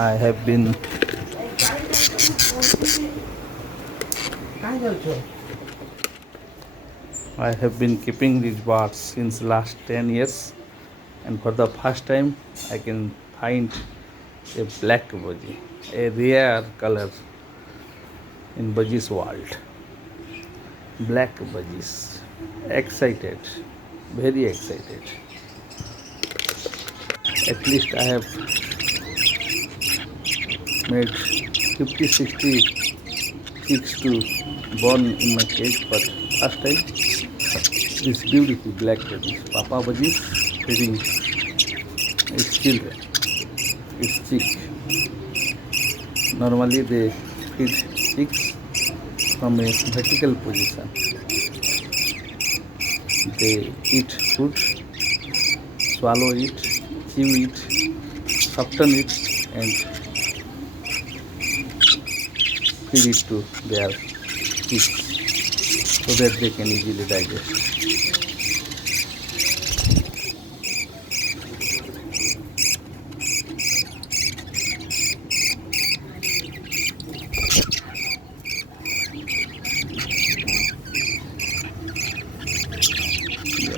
I have been keeping these birds since last 10 years, and for the first time I can find a black budgie, a rare color in budgies world. Black budgies. Excited, very excited. At least I have made 50-60 chicks to born in my cage, but first time this beautiful black budgies, papa budgies, feeding its children, its chick. Normally they feed chicks from a vertical position. They eat food, swallow it, chew it, soften it, and feed it to their chicks so that they can easily digest.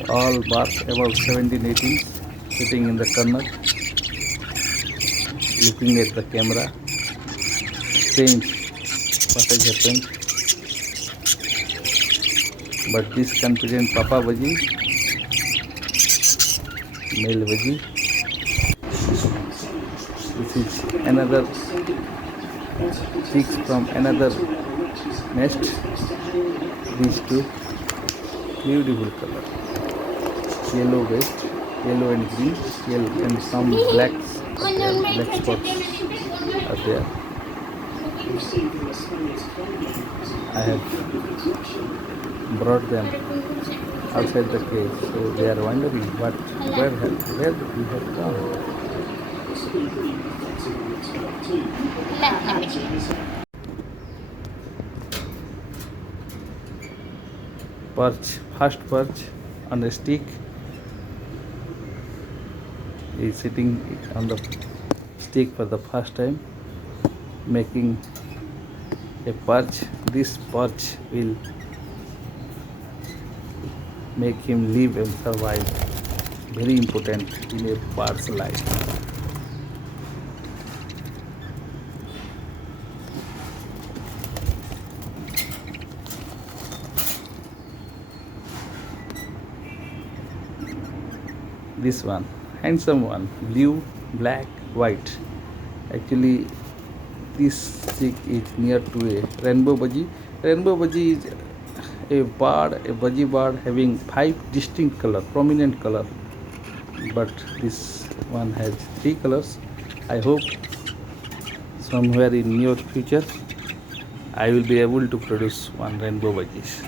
All birds about 17-18 sitting in the corner, looking at the camera, strange what has happened. But this confident papa budgie, male budgie, this is another chicks from another nest. These two, beautiful color, yellow vest, yellow and green, yellow and some blacks are there, black spots are there. I have brought them outside the cage, so they are wondering where we have gone. Perch, first perch on a stick, is sitting on the stick for the first time, making a perch. This perch will make him live and survive. Very important in a bird's life. This one, handsome one, blue, black, white. Actually, this chick is near to a rainbow budgie. Rainbow budgie is a bird, a budgie bird having 5 distinct colors, prominent color. But this one has 3 colors. I hope somewhere in near future I will be able to produce one rainbow budgies.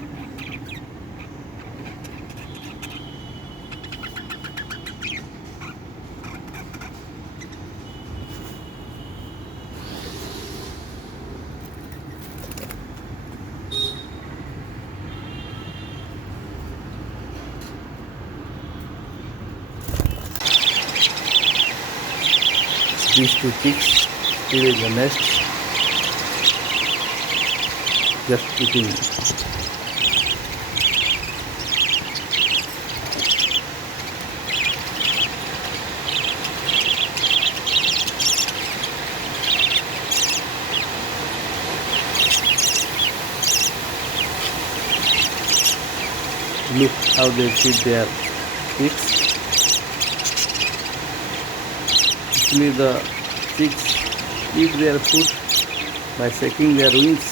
These two chicks still in the nest, just eating. Look how they feed their chicks. Actually, the chicks eat their food by shaking their wings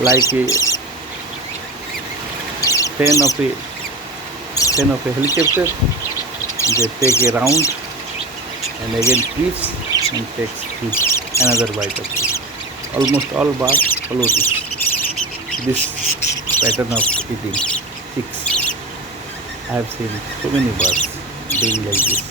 like a fan of a helicopter. They take a round and again clips and takes food, another bite of food. Almost all birds follow this pattern of eating chicks. I have seen so many birds doing like this.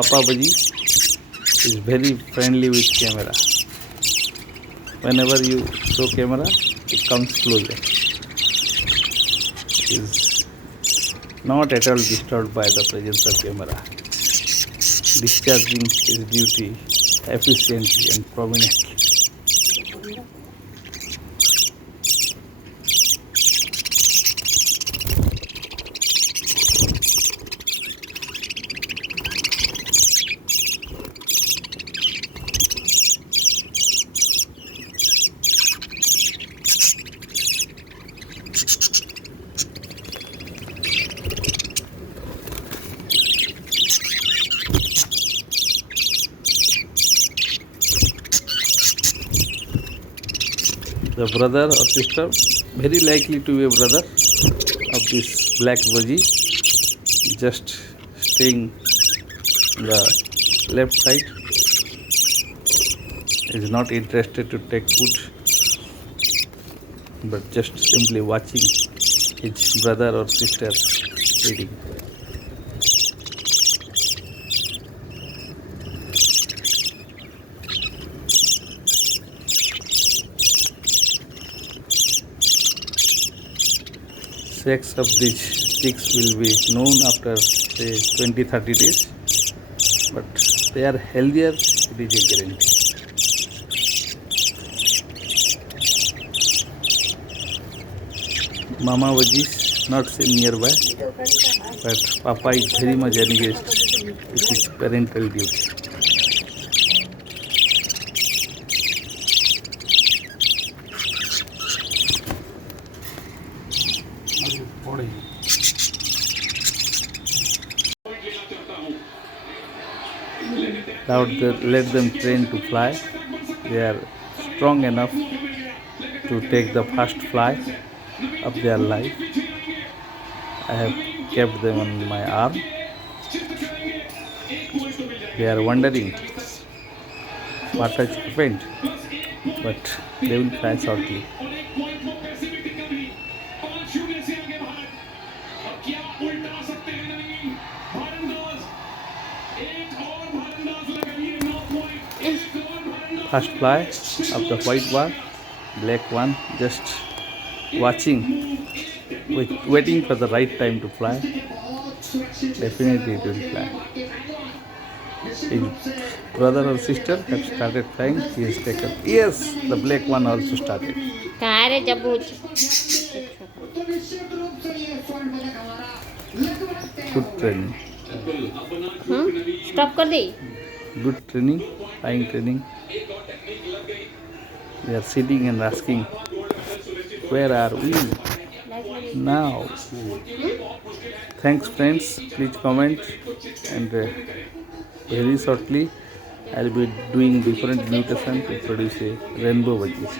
Papa Baji is very friendly with camera. Whenever you show camera, it comes closer. It is not at all disturbed by the presence of camera. Discharging his duty efficiently and prominently. The brother or sister, very likely to be a brother of this black budgie, just staying the left side, is not interested to take food, but just simply watching his brother or sister eating. Sex of these chicks will be known after say 20-30 days, but they are healthier, it is a guarantee. Mama Budgies not seen nearby, but Papa is very much engaged with his parental duty. Now let them train to fly. They are strong enough to take the first fly of their life. I have kept them on my arm. They are wondering what has happened, but they will fly shortly. First fly of the white one, black one, just watching, waiting for the right time to fly. Definitely it will fly. His brother or sister have started flying. He has taken. Yes, the black one also started. Good training. Stop कर दी. Good training, flying training. They are sitting and asking, where are we now? Thanks friends, please comment, and very shortly I'll be doing different mutation to produce a rainbow budgies.